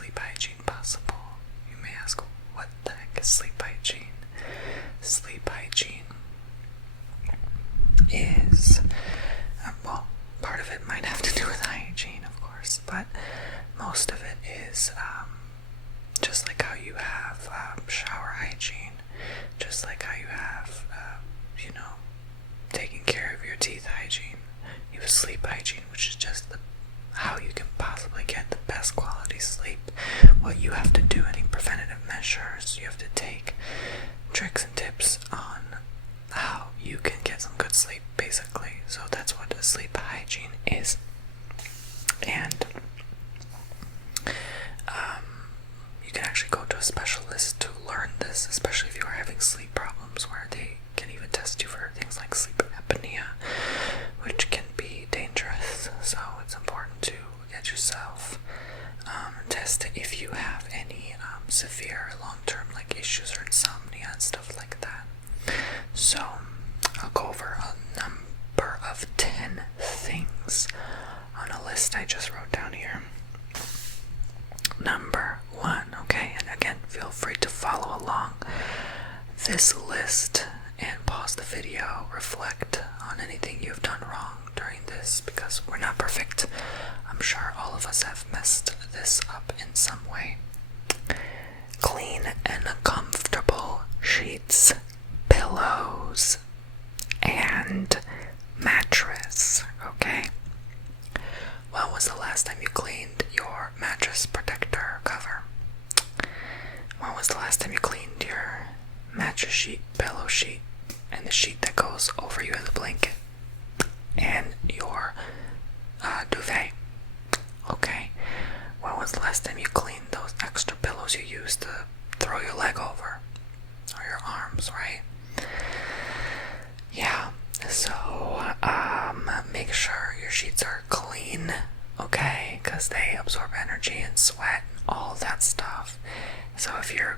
sleep hygiene possible? You may ask, what the heck is sleep hygiene? Sleep hygiene is, well, part of it might have to do with hygiene, of course, but most of it is just like how you have shower hygiene, just like how you have, taking care of your teeth hygiene. You have sleep hygiene, which is just how you can possibly get the best quality sleep. What you have to do, any preventative measures you have to take, tricks and tips on how you can get some good sleep, basically. So that's what sleep hygiene is. And you can actually go to a specialist to learn this, especially if you are having sleep problems, where they can even test you for things like sleep apnea, which can be dangerous. So it's important to get yourself tested if you have any severe long-term issues or insomnia and stuff like that. So I'll go over a number of 10 things on a list I just wrote down here. Number 1, okay, and again, feel free to follow along this list and pause the video, reflect on anything you've done wrong during this, because we're not perfect. I'm sure all of us have messed this up in some way. Clean and comfortable sheets, pillows, and mattress, okay? When was the last time you cleaned your mattress protector cover? When was the last time you cleaned your mattress sheet, pillow sheet, and the sheet that goes over you as a blanket, and your duvet? Okay. When was the last time you cleaned those extra pillows you used to throw your leg over, or your arms, right? Yeah. So make sure your sheets are clean, okay? Because they absorb energy and sweat and all that stuff. So if you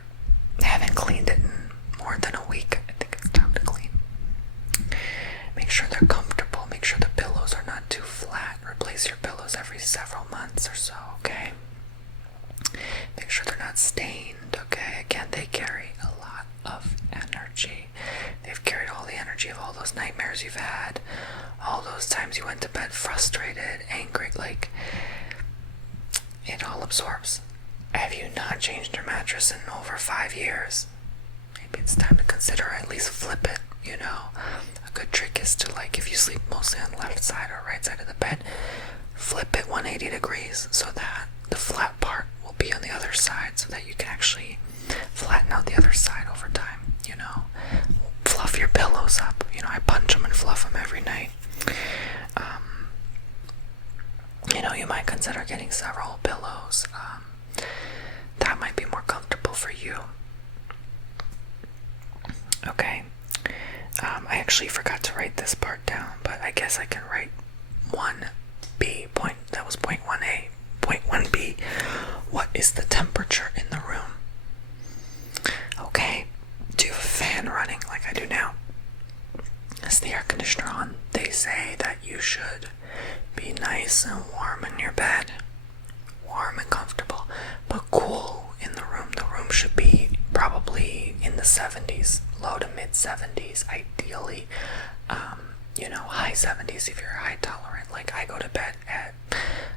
haven't cleaned it in more than a week, I think it's time to clean. Make sure they're comfortable. Make sure the pillows are not too flat. Replace your pillows every several months or so, okay? Make sure they're not stained, okay? Again, they carry a lot of energy. They've carried all the energy of all those nightmares you've had, all those times you went to bed frustrated, angry, it all absorbs. Have you not changed your mattress in over 5 years? Maybe it's time to consider at least flip it, A good trick is to, if you sleep mostly on the left side or right side of the bed, flip it 180 degrees so that the flat part will be on the other side, so that you can actually flatten out the other side over time, Fluff your pillows up. I punch them and fluff them every night. You might consider getting several pillows. That might be more comfortable for you. Okay. I actually forgot to write this part down, but I guess I can write 1B, that was point 1A. Point 1B, what is the temperature in the room? Okay, do you have a fan running like I do now? Is the air conditioner on? They say that you should be nice and warm in your bed. Warm and comfortable, but cool in the room. The room should be probably in the 70s, low to mid 70s, ideally. High 70s if you're high tolerant. I go to bed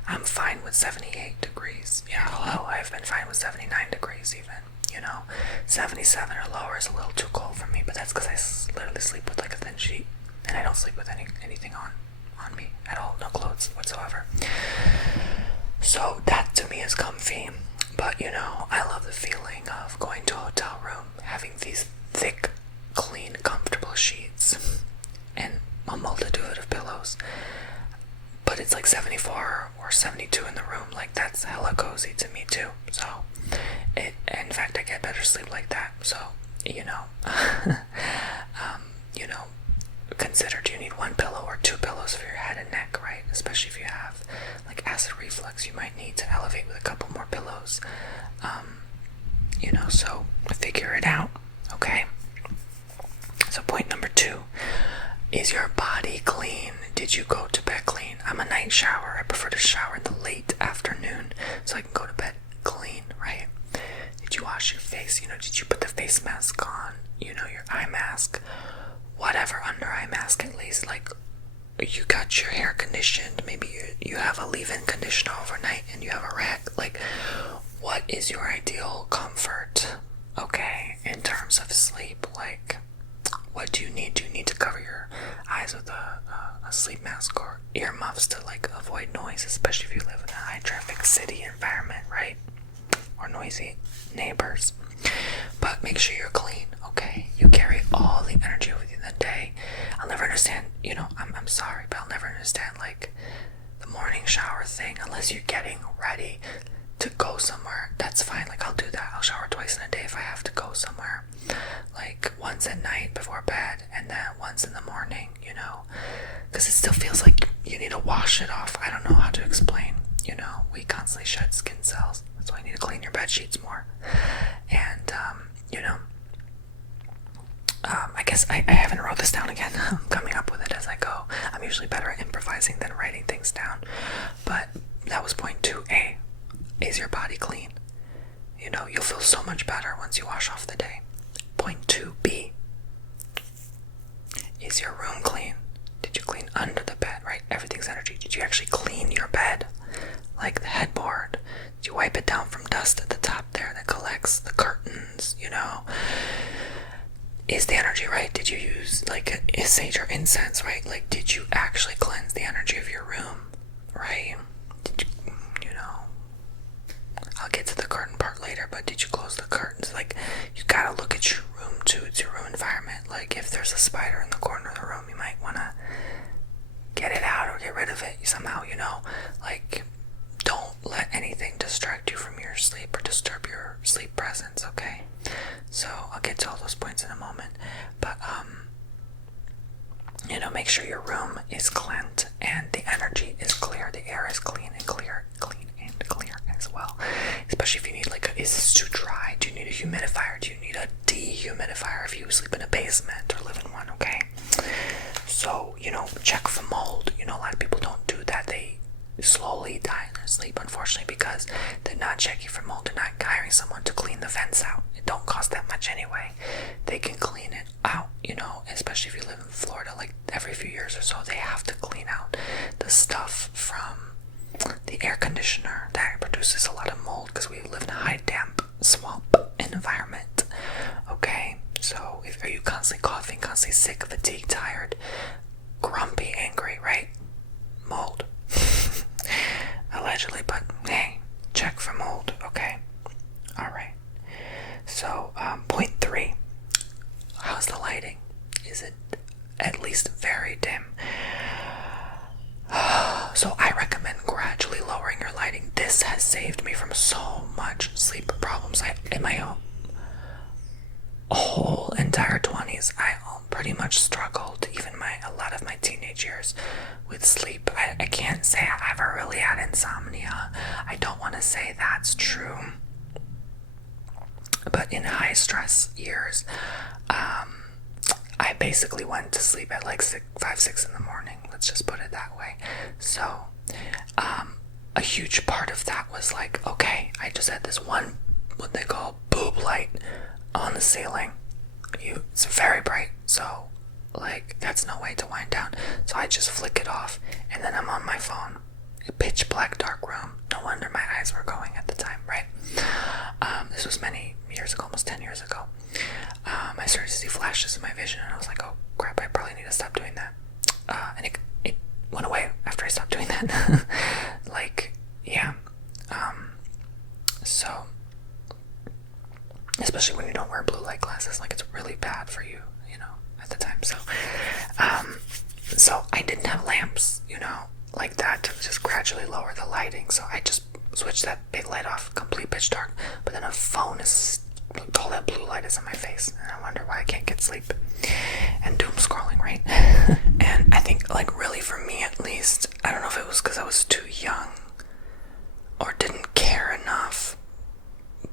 I'm fine with 78 degrees. I've been fine with 79 degrees even. 77 or lower is a little too cold for me, but that's because I literally sleep with a thin sheet, and I don't sleep with anything on me at all, no clothes whatsoever. So that to me is comfy, but I love the feeling of going to a hotel room, having these thick, clean, comfortable sheets, and a multitude of pillows. But it's 74 or 72 in the room. That's hella cozy to me too. So in fact, I get better sleep like that. So consider, do you need one pillow or two pillows for your head and neck, right? Especially if you have acid reflux, you might need to elevate with a couple more pillows. So figure it out, okay? So point number 2, is your body clean? Did you go to bed clean? I'm a night shower. I prefer to shower in the late afternoon so I can go to bed clean. wash your face? Did you put the face mask on? Your eye mask, whatever, under eye mask at least. Like, you got your hair conditioned, maybe you have a leave-in conditioner overnight and you have a rack. Like, what is your ideal comfort, okay, in terms of sleep? Like, what do you need? Do you need to cover your eyes with a sleep mask or earmuffs to, like, avoid noise, especially if you live in a high traffic city environment, right? Or noisy neighbors. But make sure you're clean, okay? You carry all the energy within the day. I'll never understand, I'm sorry, but I'll never understand, like, the morning shower thing unless you're getting ready to go somewhere. That's fine, like, I'll do that. I'll shower twice in a day if I have to go somewhere. Like, once at night before bed and then once in the morning, because it still feels like you need to wash it off. I don't know how to explain. We constantly shed skin cells. That's why you need to clean your bed sheets more. And, I guess I haven't wrote this down again. I'm coming up with it as I go. I'm usually better at improvising than writing things down. But that was point 2A. Is your body clean? You'll feel so much better once you wash off the day. Point 2B. Is your room clean? Did you clean under the bed, right? Everything's energy. Did you actually clean your bed? Like the headboard? Did you wipe it down from dust at the top there that collects the curtains, Is the energy right? Did you use, like, a sage or incense, right? Like, did you actually cleanse the energy of your room, right? Did you, I'll get to the curtain part later, but did you close the curtains? Like, you gotta look at your room too. It's your room environment. Like, if there's a spider in the corner of the room, you might want to get it out or get rid of it somehow, Like, don't let anything distract you from your sleep or disturb your sleep presence, okay? So I'll get to all those points in a moment. But, make sure your room is cleansed and the energy is clear. The air is clean and clear as well. Especially if you need, like, is this too dry? Do you need a humidifier? Do you need a dehumidifier if you sleep in a basement or live in one, okay? So, check for mold. A lot of people don't do that. They slowly die in their sleep, unfortunately, because they're not checking for mold. They're not hiring someone to clean the vents out. It don't cost that much anyway. They can clean it out, especially if you live in Florida. Like, every few years or so, they have to clean out the stuff from the air conditioner that produces a lot of mold, because we live in a high damp swamp environment, okay? So are you constantly coughing, constantly sick, fatigued, tired, grumpy, angry, right? Mold. Allegedly, but hey, check for mold, okay? Alright. So, point 3. How's the lighting? Is it at least very dim? So I recommend gradually lowering your lighting. This has saved me from so much sleep problems. In my whole entire 20s, I pretty much struggled, even a lot of my teenage years, with sleep. I can't say I ever really had insomnia. I don't want to say that's true. But in high stress years, I basically went to sleep at like 5, 6 in the morning. Let's just put it that way. So, a huge part of that was like, okay, I just had this one, what they call boob light on the ceiling. It's very bright, so, like, that's no way to wind down. So I just flick it off, and then I'm on my phone. A pitch black dark room. No wonder my eyes were going at the time, right? This was many years ago, almost 10 years ago. I started to see flashes in my vision, and I was like, oh crap, I probably need to stop doing that. And it went away after I stopped doing that. Like, yeah. So, especially when you don't wear blue light glasses, like, it's really bad for you, at the time. So, so I didn't have lamps, like that, to just gradually lower the lighting. So I just switched that big light off, complete pitch dark. But then a phone is, all that blue light is in my face, and I wonder why I can't get sleep. And doom scrolling, right? And I think, like, really for me at least, I don't know if it was because I was too young or didn't care enough,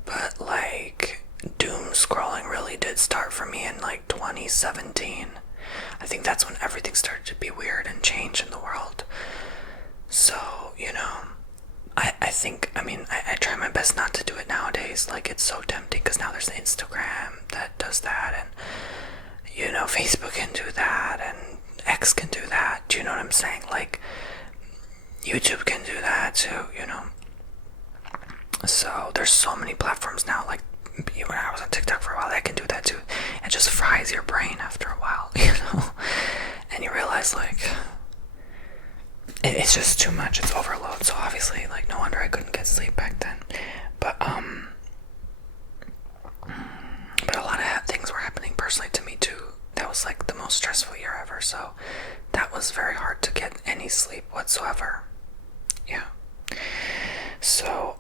but like, doom scrolling really did start for me in like 2017. I think that's when everything started to be weird and change in the world. So, I think, I try my best not to do it nowadays. Like, it's so tempting, because now there's Instagram that does that, and Facebook can do that, and X can do that. Do you know what I'm saying? Like, YouTube can do that too. So there's so many platforms now. Like, when I was on TikTok for a while, that can do that too. It just fries your brain after a while, and you realize, like, it's just too much. It's overload. So obviously, like, no wonder I couldn't get sleep back then. But a lot of things were happening personally to me too. That was like the most stressful year ever. So that was very hard to get any sleep whatsoever. Yeah. So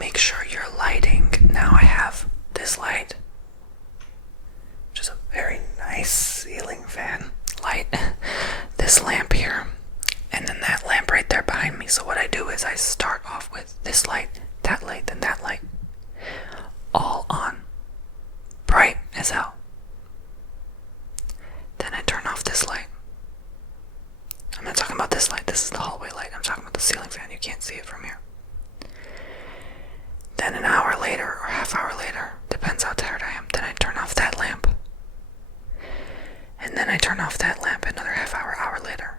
make sure your lighting. Now I have this light, which is a very nice ceiling fan light. This lamp here, and then that lamp right there behind me. So what I do is I start off with this light, then that light, all on, bright as hell. Then I turn off this light. I'm not talking about this light. This is the hallway light. I'm talking about the ceiling fan. You can't see it from here. Then an hour later or half hour later, depends how tired I am, then I turn off that lamp. And then I turn off that lamp another hour later.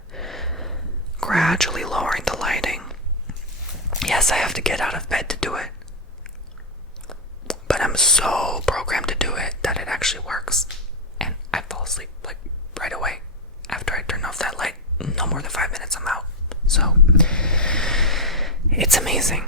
Gradually lowering the lighting. Yes, I have to get out of bed to do it. But I'm so programmed to do it that it actually works. And I fall asleep like right away. After I turn off that light, no more than 5 minutes, I'm out. So it's amazing.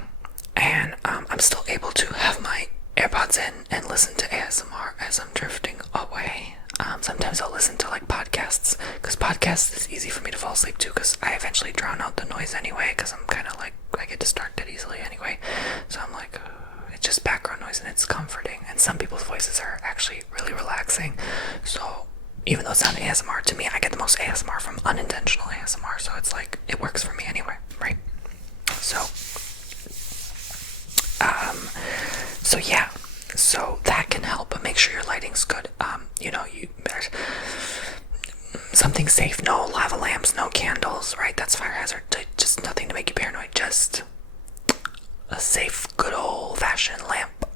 And I'm still able to have my AirPods in and listen to ASMR as I'm drifting away. Sometimes I'll listen to like podcasts, because podcasts is easy for me to fall asleep to, because I eventually drown out the noise anyway, because I'm kind of like, I get distracted easily anyway. So I'm like, it's just background noise and it's comforting. And some people's voices are actually really relaxing. So even though it's not ASMR, to me, I get the most ASMR from unintentional ASMR. So it's like, it works for me anyway, right? So yeah, so that can help, but make sure your lighting's good. There's something safe, no lava lamps, no candles, right? That's fire hazard. Just nothing to make you paranoid. Just a safe, good old-fashioned lamp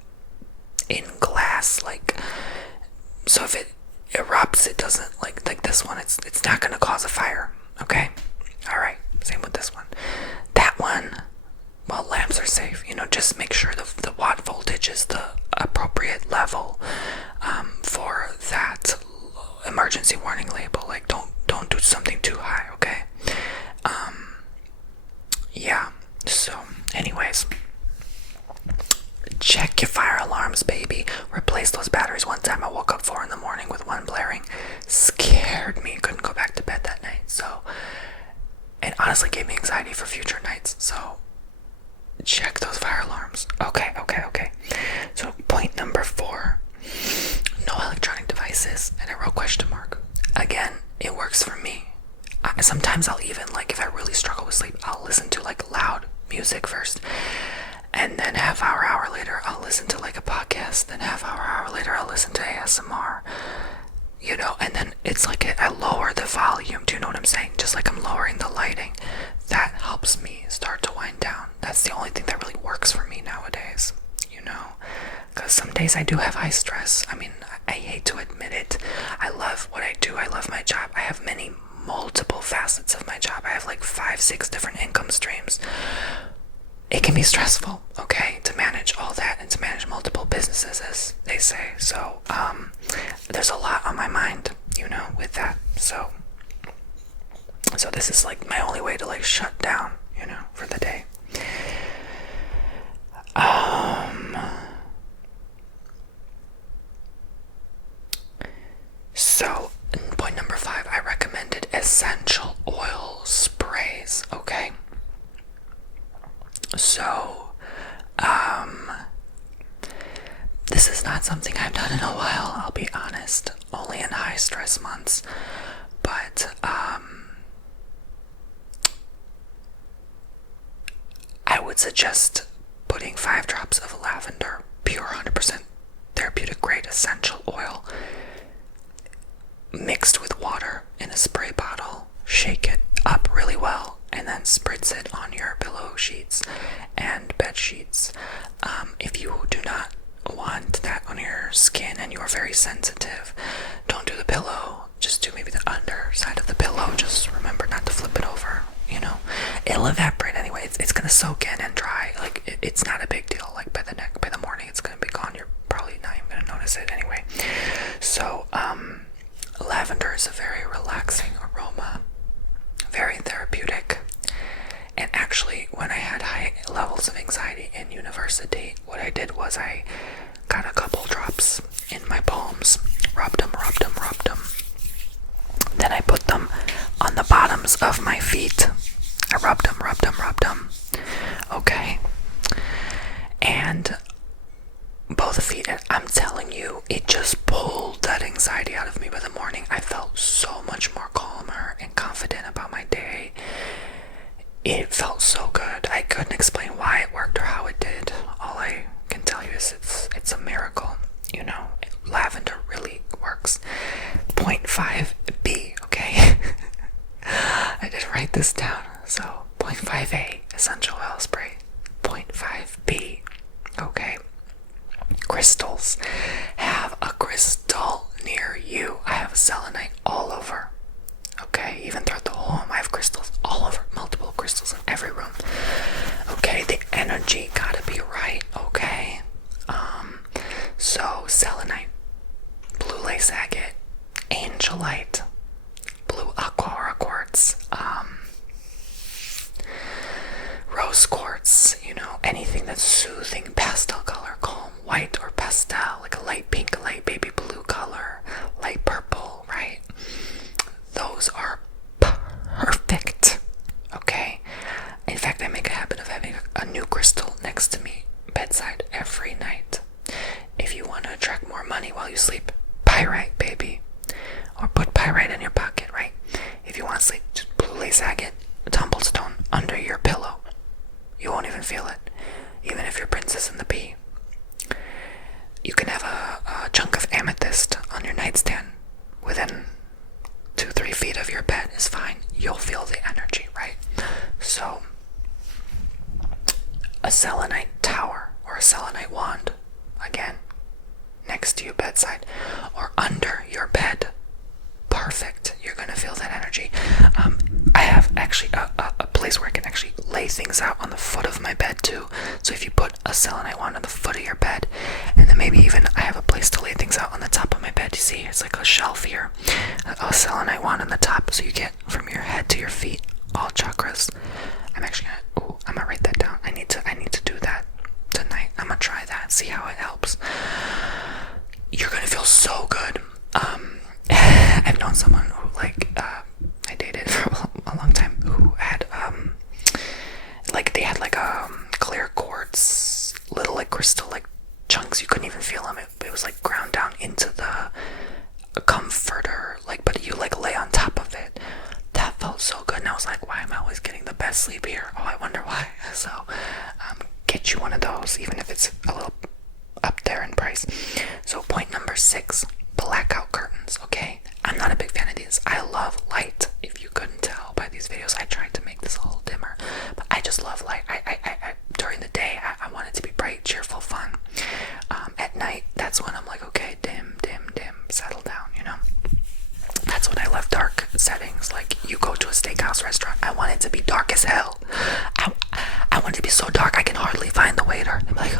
in glass, like, so if it erupts, it doesn't, like this one, it's not gonna cause a fire. Okay, all right. Same with this one. That one. Well, lamps are safe, just make sure the watt voltage is the appropriate level for that emergency warning label. Like, don't do something too high, okay? Yeah, so anyways, check your fire alarms, baby. Replace those batteries. One time I woke up 4 a.m. with one blaring. Scared me. Couldn't go back to bed that night. So, and honestly gave me anxiety for future nights. So check those fire alarms. Okay. So point number 4, no electronic devices, and a real question mark. Again, it works for me. Sometimes I'll even, like, if I really struggle with sleep, I'll listen to like loud music first, and then hour later I'll listen to like a podcast, then hour later I'll listen to ASMR, and then it's like I lower the volume. Do you know what I'm saying? Just like I'm lowering the lighting. That helps me start to wind down. That's the only thing that really works for me nowadays, because some days I do have high stress. I mean, I hate to admit it. I love what I do. I love my job. I have multiple facets of my job. I have like 5-6 different income streams. It can be stressful, okay, to manage all that and to manage multiple businesses, as they say. So there's a lot on my mind, with that. So this is like my only way to like shut down, for the day. So point number 5, I recommended essential oil sprays, okay? So, this is not something I've done in a while, I'll be honest, only in high stress months, but, I would suggest putting 5 drops of lavender, pure 100% therapeutic grade essential oil, mixed with water in a spray bottle, shake it up really well, and then spritz it on your pillow sheets and bed sheets. If you do not want you're very sensitive, don't do the pillow. Just do maybe the underside of the pillow. Just remember not to flip it over. It'll evaporate anyway. It's gonna soak in and dry. Like it's not a big deal. Like by the morning, it's gonna be gone. You're probably not even gonna notice it anyway. So lavender is a very relaxing aroma, very therapeutic. And actually, when I had high levels of anxiety in university, what I did was I got a couple drops in my palms, rubbed them. Then I put them on the bottoms of my feet. I rubbed them. Okay. And both feet, and I'm telling you, it just pulled that anxiety out of me. By the morning, I felt so much more calmer and confident about my day. It felt so good. I couldn't explain why it worked or how it did. All I can tell you is it's a miracle. Lavender really works. 0.5B, okay? I did write this down. So 0.5A essential oil spray, 0.5B, okay? Crystals. Have a crystal near you. I have selenite all over. Okay, even throughout the whole home, I have crystals all over, multiple crystals in every room. Okay, the energy gotta be right. Okay, so selenite, blue lace agate, angelite, blue aqua aura quartz, rose quartz. Anything that's soothing, pastel color, calm, white or pastel, like a light pink, a light baby blue color, light purple, right? Those are perfect. Okay. In fact, I make a habit of having a new crystal next to me bedside every night. If you want to attract more money while you sleep, pyrite, baby. Or put pyrite in your pocket, right? If you want to sleep, just blue lace agate, tumblestone under your pillow. You won't even feel it, even if you're Princess and the Pea. You can have a chunk of amethyst on your nightstand within 2-3 feet of your bed is fine. You'll feel the energy, right? So a selenite tower or a selenite wand, again, next to your bedside or under your bed, perfect. You're gonna feel that energy. I have actually a place where I can actually lay things out on the foot of my bed too. So if you put a selenite wand on the foot of your bed, and then maybe even I have a place to lay things out on the top of my bed. You see, it's like a shelf here, a selenite wand on the top, so you get from your head to your feet, all chakras. I'm actually I'm gonna write that down. I need to do that tonight. I'm gonna try that, see how it helps. You're gonna feel so good. I've known someone who I dated for a long time who had they had a clear quartz, little crystal chunks. You couldn't even feel them. It was ground down into the comforter, but you lay on top of it. That felt so good, and I was like, why am I always getting the best sleep here? Oh, I wonder why. So get you one of those, even if it's a little up there in price. So point number 6, blackout curtains. Okay, I'm not a big fan of these. I love light. If you couldn't tell by these videos, I tried to make this a little dimmer, but I just love light. I during the day, I want it to be bright, cheerful, fun. At night, that's when I'm like, okay, dim, settle down, That's when I love dark settings. You go to a steakhouse restaurant, I want it to be dark as hell. I want it to be so dark I can hardly find the waiter. I'm like,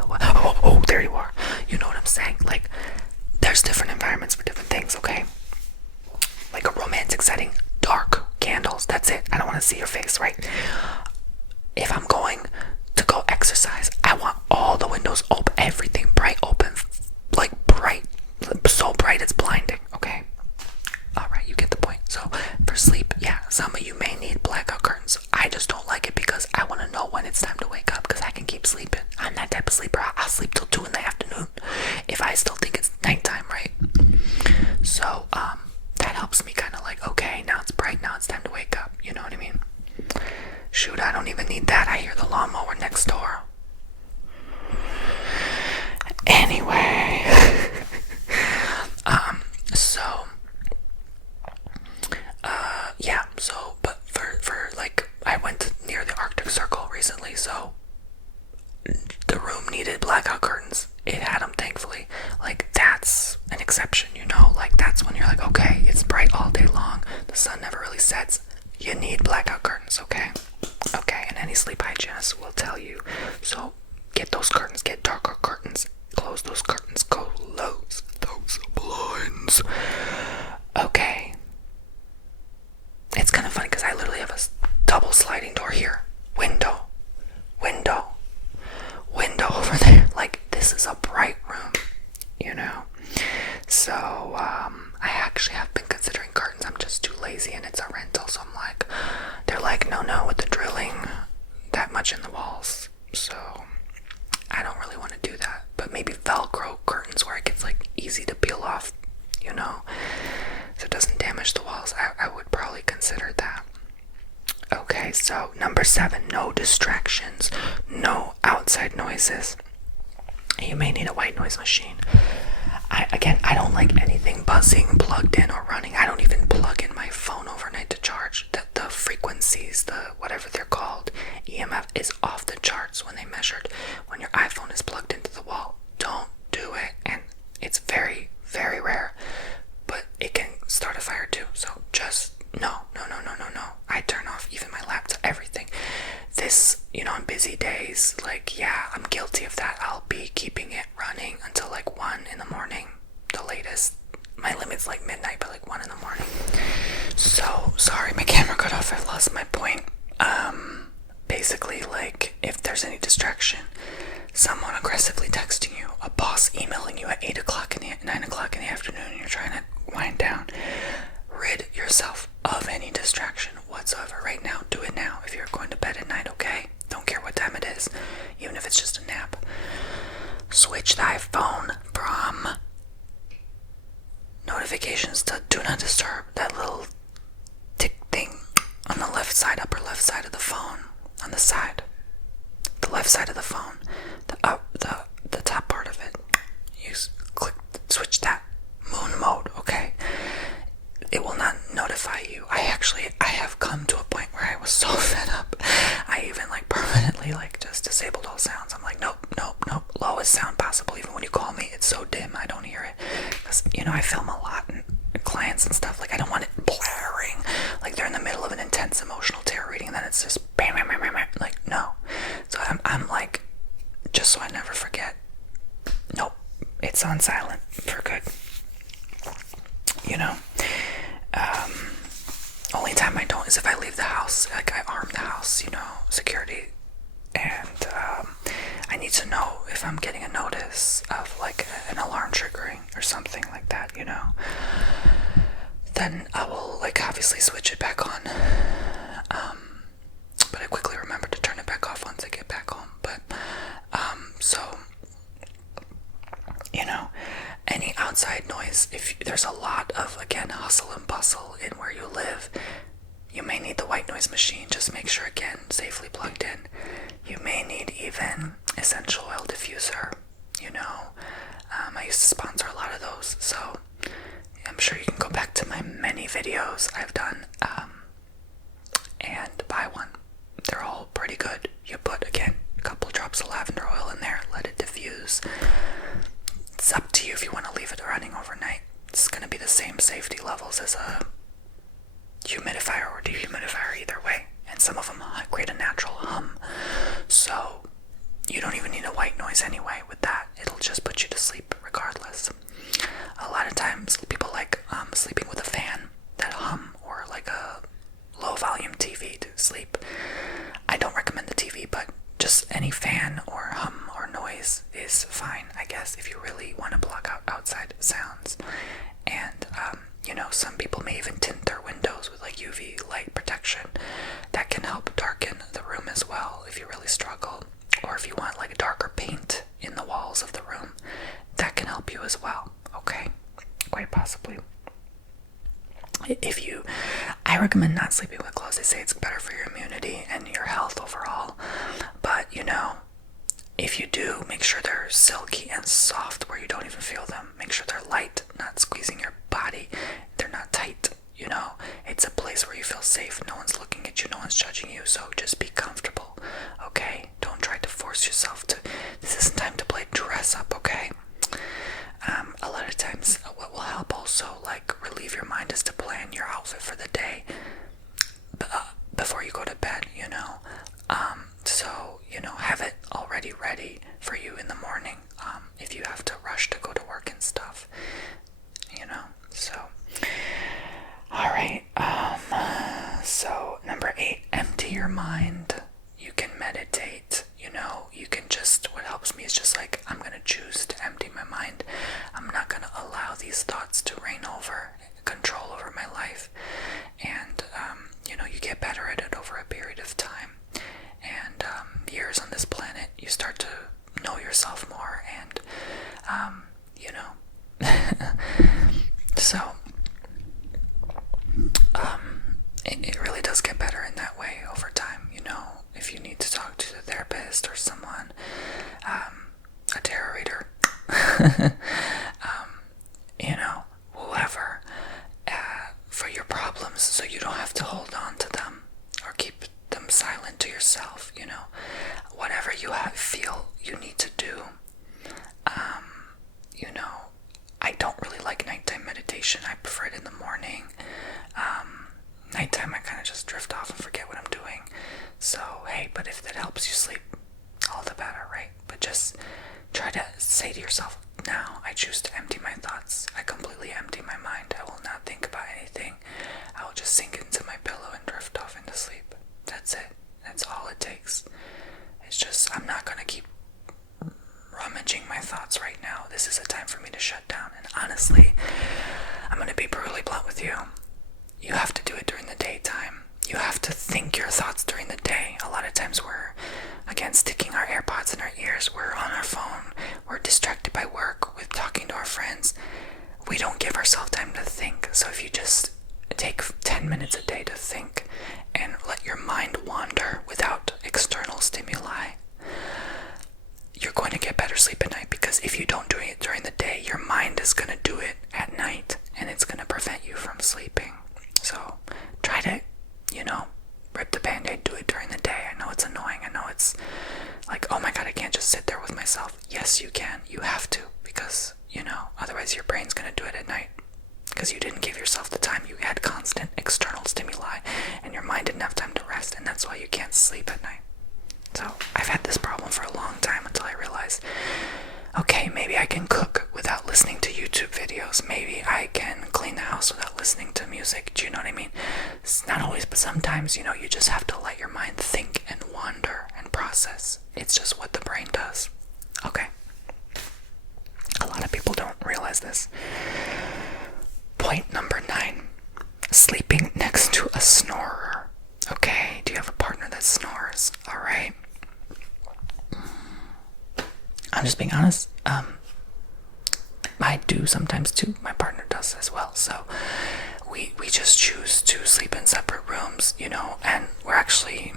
oh, there you are. You know what I'm saying? There's different environments for different things, okay? A romantic setting, dark candles, that's it. I don't want to see your face, right? If I'm going to go exercise, I want all the windows open, everything bright open, bright, so bright it's blinding, okay? Alright, you get the point. So for sleep, yeah, some of you may need blackout curtains. I just don't like it because I want to know when it's time to wake up, because I can keep sleeping. I'm that type of sleeper. I'll sleep till 2 in the afternoon if I still think it's nighttime, right? So that helps me kind of okay, now it's bright, now it's time to wake up. You know what I mean? Shoot, I don't even need that. I hear the lawnmower next door. Anyway, but for I went near the Arctic Circle recently, so the room needed blackout curtains. It had them, thankfully. That's an but maybe Velcro curtains where it gets like easy to peel off, you know, so it doesn't damage the walls. I would probably consider that. Okay, so number 7, no distractions, no outside noises. You may need a white noise machine. I don't like anything buzzing, plugged in, or running. I don't even plug in my phone overnight to charge. The frequencies, whatever they're called, EMF is off the charts when they measured. When your iPhone is plugged into the wall, don't do it. And it's very, very rare, but it can start a fire too. So just no. I turn off even my laptop, everything. This, on busy days, like, yeah, I'm guilty of that. I'll be keeping it running until like 1 in the morning, the latest. My limit's like midnight, but like 1 in the morning. So, sorry, my camera cut off. I've lost my point. Basically, like, if there's any distraction, someone aggressively texting you, a boss emailing you at 8 o'clock 9 o'clock in the afternoon, and you're trying to wind down, rid yourself of any distraction whatsoever right now. Do it now if you're going to bed at night, okay? Don't care what time it is, even if it's just a nap. Switch thy phone from notifications to do not disturb. That little tick thing on the left side, upper left side of the phone, on the side, the left side of the phone, the top part of it. You switch that moon mode, okay? It will not notify you. I have come to a point where I was so fed up. I even like permanently like just disabled all sounds. I'm like, nope. Lowest sound possible. Even when you call me, it's so dim I don't hear it. Because, I film a lot and clients and stuff. Like, I don't want it blaring. Like they're in the middle of an intense emotional tarot reading and then it's just bam. Like, no. So I'm like, just so I never forget. Nope. It's on silent for good. Only time I don't is if I leave the house. Like, I arm the house, security, and I need to know if I'm getting a notice of like an alarm triggering or something like that, then I will like obviously switch it back on, but I quickly remember to turn it back off once I get back home. But so any outside noise, if there's a lot of, again, hustle and bustle in where you live, you may need the white noise machine. Just make sure, again, safely plugged in. You may need even essential oil diffuser. I used to sponsor a lot of those, so I'm sure you can go back to my many videos I've done and buy one. They're all pretty good. You put, again, a couple drops of lavender oil in there, let it diffuse. It's up to you if you want to leave it running overnight. It's going to be the same safety levels as a humidifier or dehumidifier either way. And some of them create a natural hum. So you don't even need a white noise anyway with that. It'll just put you to sleep regardless. A lot of times people like sleeping with a fan that hum or like a low volume TV to sleep. I don't recommend the TV, but just any fan or hum or noise is fine, I guess, if you really want to block out outside sounds. And, some people may even tint their windows with like UV light protection. That can help darken the room as well if you really struggle. Or if you want like darker paint in the walls of the room, that can help you as well, okay? Quite possibly. I recommend not sleeping with clothes. They say it's better for your immunity and your health overall. But, if you do, make sure they're silky and soft where you don't even feel them. Make sure they're light, not squeezing your body. They're not tight, It's a place where you feel safe. No one's looking at you. No one's judging you. So just be comfortable, okay? Don't try to force yourself to. This isn't time to play dress up, okay? A lot of times what will help also, like, relieve your mind is to plan your outfit for the day before you go to bed, so, have it already ready for you in the morning, if you have to rush to go to work and stuff, so, alright, so, number 8, empty your mind. You can meditate, you can just, what helps me is just like, I'm gonna choose to empty my mind. I'm not gonna allow these thoughts to reign over, control over my life, and, you get better at it over a period of time, and years on this planet, you start to know yourself more, and You know. So, it really does get better in that way over time, you know. If you need to talk to the therapist or someone, a tarot reader, you know, whoever, for your problems, so you don't have to hold on to them or keep them silent to yourself, you know. Whatever you feel you need to do, you know, I don't really like nighttime meditation. I prefer it in the morning. Nighttime I kind of just drift off and forget what I'm doing. So, hey, but if that helps you sleep, all the better, right? But just try to say to yourself, now I choose to empty my thoughts. I completely empty my mind. I will not think about anything. I will just sink into my pillow and drift off into sleep. That's it. That's all it takes. It's just, I'm not going to keep rummaging my thoughts right now. This is a time for me to shut down. And honestly, I'm going to be brutally blunt with you. You have to do it during the daytime. You have to think your thoughts during the day. A lot of times we're, again, sticking our AirPods in our ears. We're on our phone. We're distracted by work, with talking to our friends. We don't give ourselves time to think. So if you just take 10 minutes a day to think and let your mind wander without external stimuli, you're going to get better sleep at night. Because if you don't do it during the day, your mind is going to do it at night, and it's going to prevent you from sleeping. So try to, you know, rip the band-aid, do it during the day. I know it's annoying. I know it's like, oh my god, I can't just sit there with myself. Yes, you can. You have to, because, you know, otherwise your brain's going to do it at night. Because you didn't give yourself the time. You had constant external stimuli, and your mind didn't have time to rest, and that's why you can't sleep at night. So I've had this problem for a long time until I realized, okay, maybe I can cook without listening to YouTube videos. Maybe I can clean the house without listening to music. Do you know what I mean? It's not always, but sometimes, you know, you just have to let your mind think and wander and process. It's just what the brain does. Okay. A lot of people don't realize this. Point number 9. Sleeping next to a snorer. Okay, do you have a partner that snores? Alright. I'm just being honest. I do sometimes too. My partner does as well. So we just choose to sleep in separate rooms, you know, and we're actually,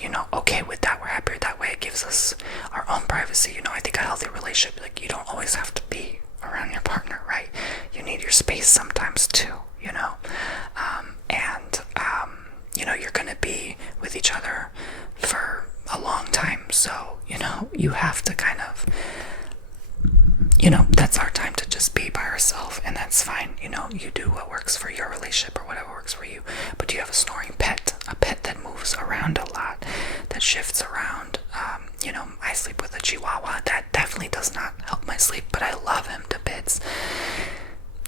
you know, okay with that. We're happier that way. It gives us our own privacy. You know, I think a healthy relationship, like, you don't always have to be around your partner, right? You need your space sometimes too, you know. You know, you're gonna be with each other for a long time, so, you know, you have to kind of, you know, that's our time to just be by ourselves, and that's fine. You know, you do what works for your relationship or whatever works for you. But do you have a snoring pet? A pet that moves around a lot, that shifts around? You know, I sleep with a Chihuahua. That definitely does not help my sleep, but I love him to bits.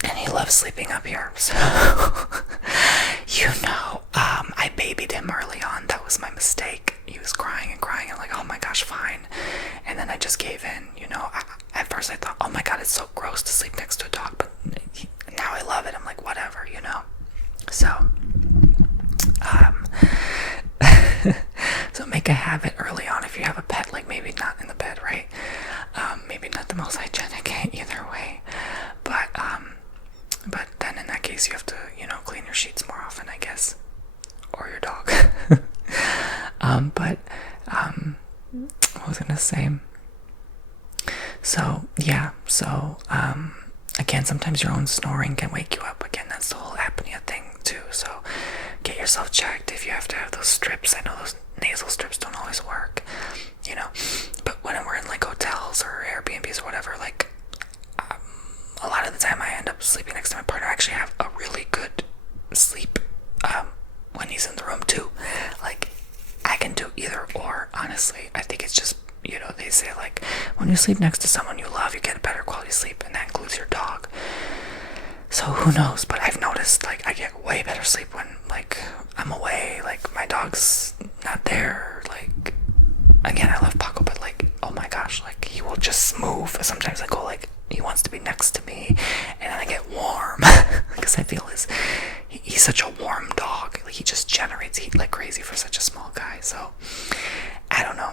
And he loves sleeping up here, so, you know, I babied him early on. That was my mistake. He was crying and crying, and like, oh my gosh, fine. And then I just gave in, you know. At first I thought, oh my god, it's so gross to sleep next to a dog, but now I love it. I'm like, whatever, you know. So, so make a habit early on if you have a pet, like maybe not in the bed, right? Maybe not the most hygienic either way, but then in that case you have to, you know, clean your sheets more often, I guess, or your dog. What was I gonna say? So yeah, again, sometimes your own snoring can wake you up. Again, that's the whole apnea thing too. So get yourself checked if you have to have those strips. I know those nasal strips don't always work, you know, but when we're in like hotels or Airbnbs or whatever, like, a lot of the time I end up sleeping next to my partner. I actually have a really good sleep when he's in the room too. Like, I can do either or, honestly. I think it's just, you know, they say like, when you sleep next to someone you love, you get a better quality sleep, and that includes your dog. So who knows, but I've noticed, like, I get way better sleep when, like, I'm away, like, my dog's not there. Like, again, I love Paco, but like, oh my gosh, like, he will just move. Sometimes I go like, he wants to be next to me, and then I get warm because I feel he's such a warm dog. Like, he just generates heat like crazy for such a small guy. So I don't know,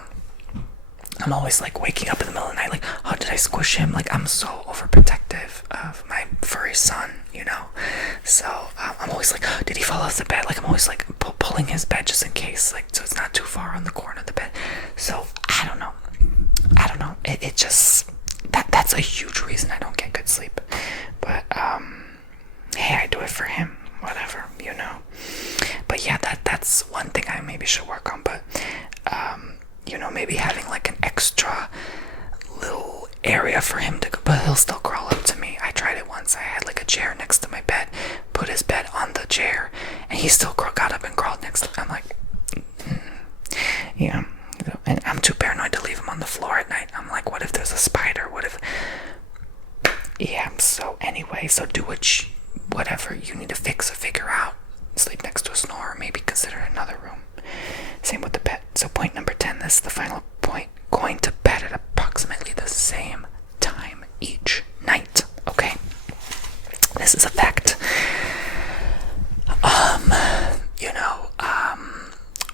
I'm always like waking up in the middle of the night like, oh, did I squish him? Like, I'm so overprotective of my furry son, you know? So, I'm always like, did he fall off the bed? Like, I'm always like pulling his bed just in case, like, so it's not too far on the corner of the bed. So, I don't know. It just, that's a huge reason I don't get good sleep. But, hey, I do it for him, whatever, you know? But yeah, that's one thing I maybe should work on. But, you know, maybe having like an extra little area for him to go, but he'll still crawl up to me. I tried it once. I had like a chair next to my bed, put his bed on the chair, and he still got up and crawled next to me. I'm like, yeah. And I'm too paranoid to leave him on the floor at night. I'm like, what if there's a spider? What if... Yeah, so anyway, so do whatever you need to fix or figure out. Sleep next to a snorer, maybe consider another room. Same with the bed. So point number 10, this is the final point. Going to bed at approximately the same time each night. Okay? This is a fact.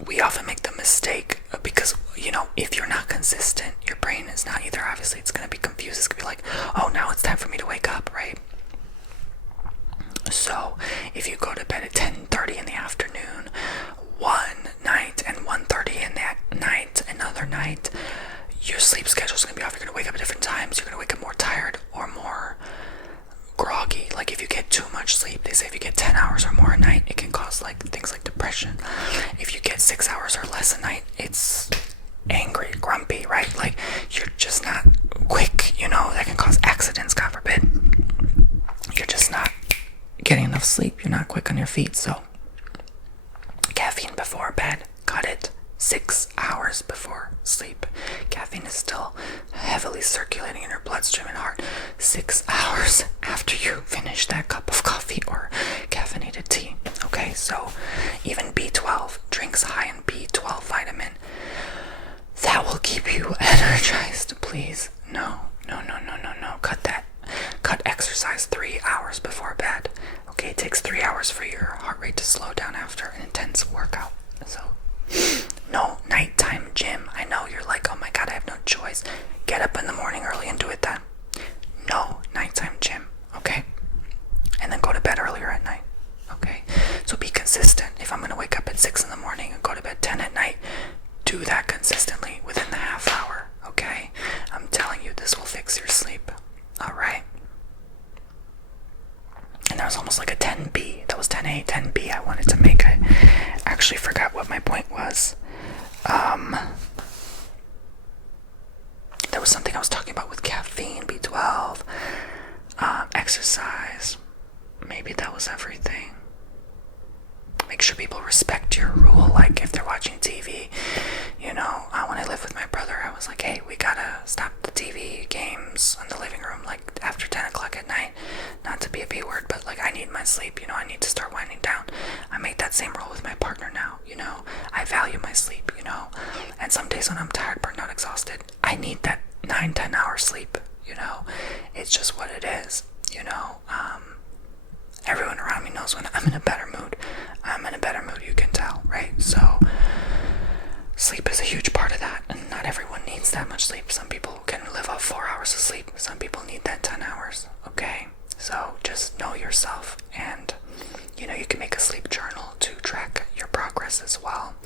We often make the mistake because, you know, if you're not consistent, your brain is not either. Obviously, it's going to be confused. It's going to be like, oh, now it's time for me to wake up, right? So, if you go to bed at 10:30 in the afternoon, one night, and 1:30 in that night, another night, your sleep schedule is going to be off. You're going to wake up at different times. You're going to wake up more tired or more groggy. Like, if you get too much sleep, they say if you get 10 hours or more a night, it can cause like things like depression. If you get 6 hours or less a night, it's angry, grumpy, right? Like, you're just not quick, you know, that can cause accidents, God forbid. You're just not getting enough sleep. You're not quick on your feet. So caffeine before bed, got it. 6 hours before sleep. Caffeine is still heavily circulating in your bloodstream and heart. 6 hours after you finish that cup of coffee or caffeinated tea. Okay, so even B12, drinks high in B12 vitamin, that will keep you energized. Please, no. Cut that. Cut exercise 3 hours before bed. Okay, it takes 3 hours for your heart rate to slow down after an intense workout. So, no nighttime gym. I know you're like, oh my god, I have no choice. Get up in the morning early and do it then. No nighttime gym, okay? And then go to bed earlier at night, okay? So be consistent. If I'm going to wake up at 6 in the morning and go to bed 10 at night, do that consistently within the half hour, okay? I'm telling you, this will fix your sleep, alright? And that was almost like a 10B. That was 10A, 10B I wanted to make. I actually forgot what my point was. There was something I was talking about with caffeine, B12, exercise. Maybe that was everything. Make sure people respect your rule. Like, if they're watching TV, you know, when I lived with my brother, I was like, hey, we gotta stop the TV games in the living room, like, after 10 o'clock at night. Not to be a B word, but, like, I need my sleep, you know, I need to start winding down. I make that same rule with my partner now, you know. I value my sleep, you know. And some days when I'm tired, burnt out, exhausted, I need that 9-10 hours sleep, you know. It's just what it is, you know. Everyone around me knows when I'm in a better mood. I'm in a better mood, you can tell, right? So sleep is a huge part of that, and not everyone needs that much sleep. Some people can live off 4 hours of sleep. Some people need that 10 hours, okay? So just know yourself, and you know, you can make a sleep journal to track your progress as well.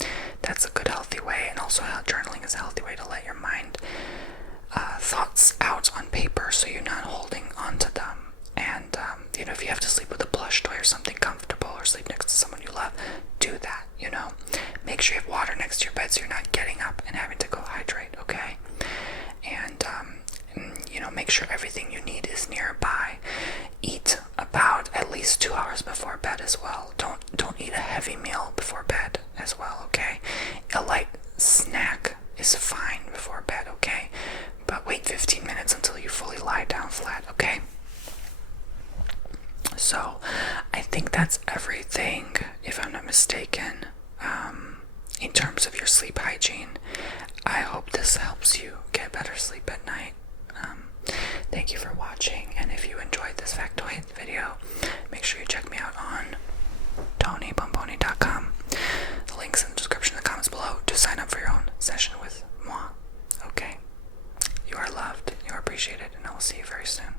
That's a good healthy way, and also journaling is a healthy way to let your mind thoughts out on paper so you're not holding on to them. And you know, if you have to sleep with a plush toy or something comfortable, or sleep next to someone you love, do that, you know. Make sure you have water next to your bed so you're not getting up and having to go hydrate, okay? And you know, make sure everything you need is nearby. Eat about at least 2 hours before bed as well. Don't eat a heavy meal before bed as well, okay? A light snack is fine before bed, okay? But wait 15 minutes until you fully lie down flat, okay? So, I think that's everything, if I'm not mistaken, in terms of your sleep hygiene. I hope this helps you get better sleep at night. Thank you for watching, and if you enjoyed this factoid video, make sure you check me out on Bomboni.com. The link's in the description in the comments below to sign up for your own session with moi. Okay? You are loved. You are appreciated. appreciate it, and I will see you very soon.